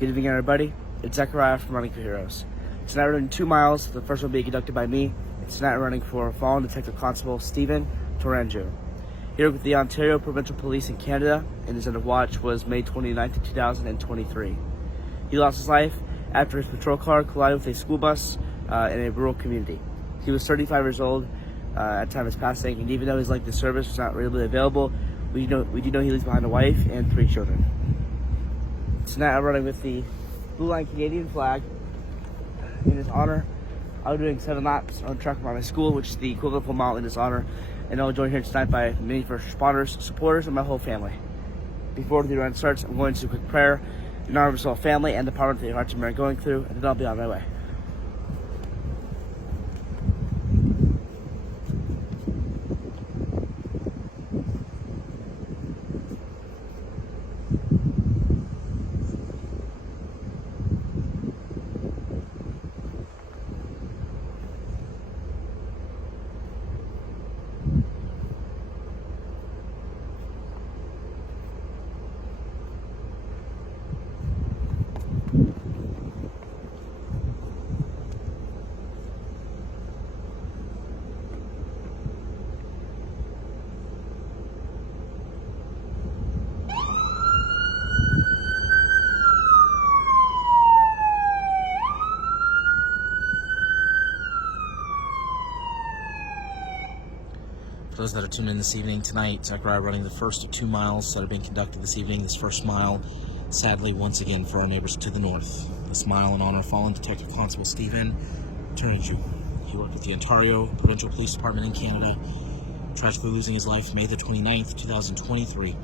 Good evening, everybody. It's Zechariah from Running for Heroes. Tonight we're running 2 miles. The first one being conducted by me. It's tonight running for Fallen Detective Constable Stephen Tourangeau. Here with the Ontario Provincial Police in Canada, and his end of watch was May 29th, 2023. He lost his life after his patrol car collided with a school bus in a rural community. He was 35 years old at the time of his passing, and even though his length of service was not readily available, we do know he leaves behind a wife and 3 children. Tonight I'm running with the Blue Line Canadian flag in his honor. I'll be doing 7 laps on track by my school, which is the equivalent of a mile in his honor, and I'll join here tonight by many first responders, supporters, and my whole family. Before the run starts, I'm going to do a quick prayer in honor of his whole family and the power that the hearts and men are going through, and then I'll be on my way. For those that are tuned in this evening, tonight, Zechariah running the first of 2 miles that are being conducted this evening. This first mile, sadly, once again, for our neighbors to the north. This mile in honor of fallen Detective Constable Stephen Tourangeau. He worked with the Ontario Provincial Police Department in Canada, tragically losing his life May the 29th, 2023,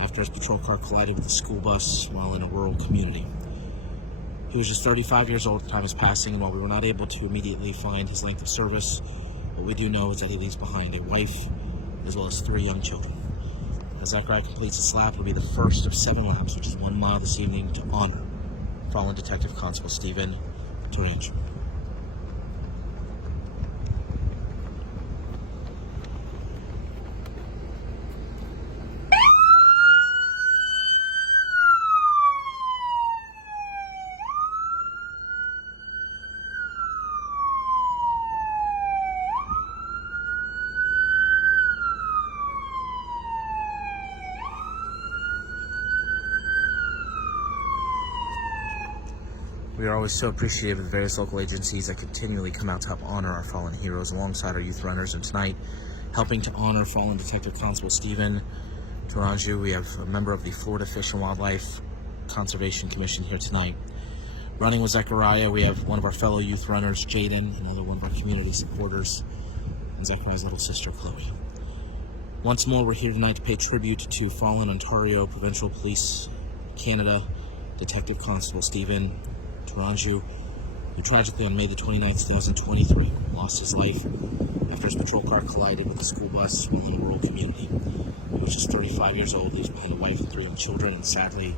after his patrol car collided with a school bus while in a rural community. He was just 35 years old at the time of his passing, and while we were not able to immediately find his length of service, what we do know is that he leaves behind a wife as well as 3 young children. As Zechariah completes this lap, it will be the first of 7 laps, which is 1 mile this evening, to honor fallen Detective Constable Stephen Tourangeau. We are always so appreciative of the various local agencies that continually come out to help honor our fallen heroes alongside our youth runners. And tonight, helping to honor fallen Detective Constable Stephen Tourangeau, we have a member of the Florida Fish and Wildlife Conservation Commission here tonight. Running with Zechariah, we have one of our fellow youth runners, Jaden, another one of our community supporters, and Zechariah's little sister, Chloe. Once more, we're here tonight to pay tribute to fallen Ontario Provincial Police Canada Detective Constable Stephen Tourangeau, who tragically on May the 29th, 2023, lost his life after his patrol car collided with a school bus while in a rural community. He was just 35 years old, leaves behind a wife and 3 young children, and sadly,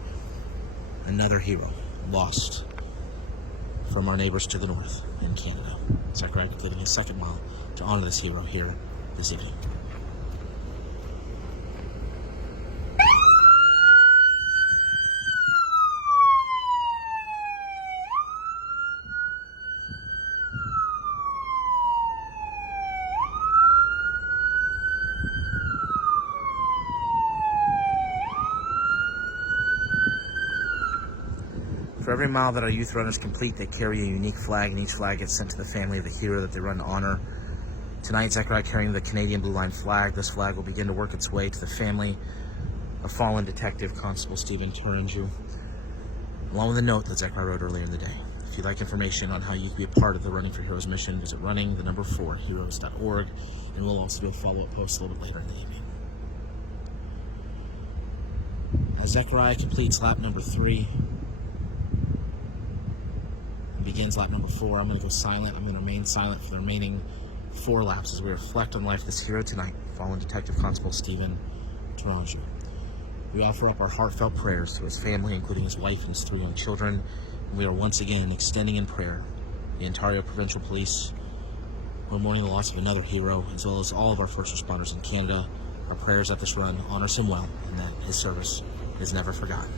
another hero lost from our neighbors to the north in Canada. Zechariah completing his 2nd mile to honor this hero here this evening. For every mile that our youth runners complete, they carry a unique flag, and each flag gets sent to the family of the hero that they run to honor. Tonight, Zechariah carrying the Canadian Blue Line flag. This flag will begin to work its way to the family of fallen Detective Constable Stephen Tourangeau, along with a note that Zechariah wrote earlier in the day. If you'd like information on how you can be a part of the Running for Heroes mission, visit running4heroes.org, and we'll also do a follow-up post a little bit later in the evening. As Zechariah completes lap number 3, begins lap number 4. I'm going to go silent. I'm going to remain silent for the remaining 4 laps as we reflect on life of this hero tonight, fallen Detective Constable Stephen Tourangeau. We offer up our heartfelt prayers to his family, including his wife and his 3 young children, and we are once again extending in prayer the Ontario Provincial Police, who are mourning the loss of another hero, as well as all of our first responders in Canada. Our prayers that this run honors him well, and that his service is never forgotten.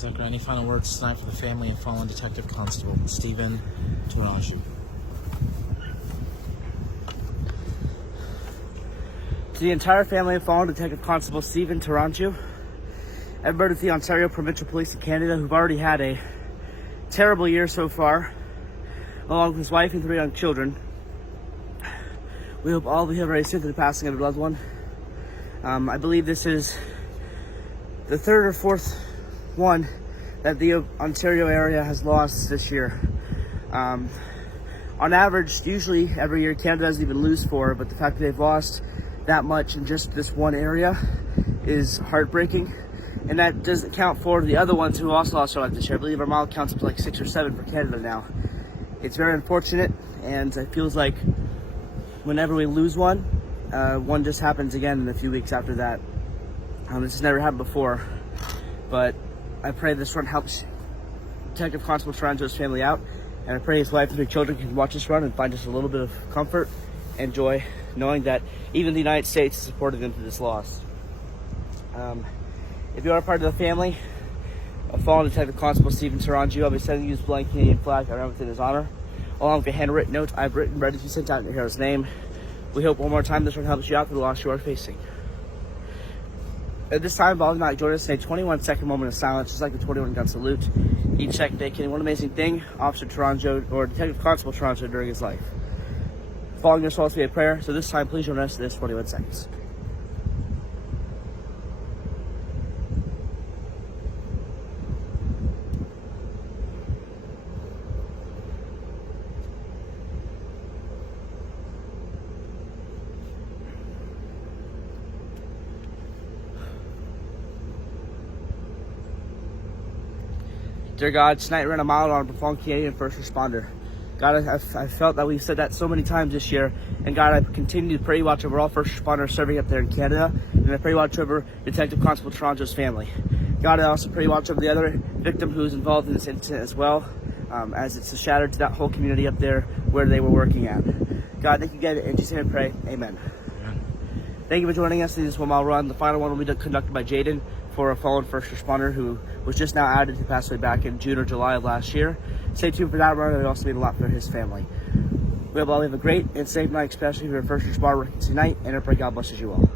Zachary, any final words tonight for the family and fallen Detective Constable Stephen Tourangeau? To the entire family of fallen Detective Constable Stephen Tourangeau, everybody at the Ontario Provincial Police in Canada who've already had a terrible year so far, along with his wife and 3 young children. We hope all of you have already seen the passing of a loved one. I believe this is the 3rd or 4th one that the Ontario area has lost this year. On average, usually every year Canada doesn't even lose 4, but the fact that they've lost that much in just this one area is heartbreaking. And that doesn't count for the other ones who also lost their life this year. I believe our mile counts up to like 6 or 7 for Canada now. It's very unfortunate, and it feels like whenever we lose one, one just happens again in a few weeks after that. This has never happened before, but I pray this run helps Detective Constable Tourangeau's family out, and I pray his wife and 3 children can watch this run and find just a little bit of comfort and joy, knowing that even the United States is supporting them through this loss. If you are part of the family of fallen Detective Constable Stephen Tourangeau, I'll be sending you this blank Canadian flag around within his honor, along with a handwritten note I've written ready to be sent out in your hero's name. We hope one more time this one helps you out for the loss you are facing. At this time, volunteers join us in a 21-second moment of silence, just like the 21-gun salute. Each second taken one amazing thing Officer Tourangeau or Detective Constable Tourangeau during his life. Following your supposed to be a prayer, so this time please join us in this 21 seconds. Dear God, tonight we're in a mile on a fallen Canadian first responder. God, I've felt that we've said that so many times this year, and God, I continue to pray you watch over all first responders serving up there in Canada, and I pray you watch over Detective Constable Tourangeau's family. God, I also pray you watch over the other victim who is involved in this incident as well, as it's a shatter to that whole community up there where they were working at. God, thank you again, and Jesus' name I pray, amen. Thank you for joining us in this 1 mile run. The final one will be conducted by Jaden for a fallen first responder who was just now added to pass away back in June or July of last year. Stay tuned for that run. It will also mean a lot for his family. We hope all have a great and safe night, especially if you're a first responder working tonight, and I pray God blesses you all.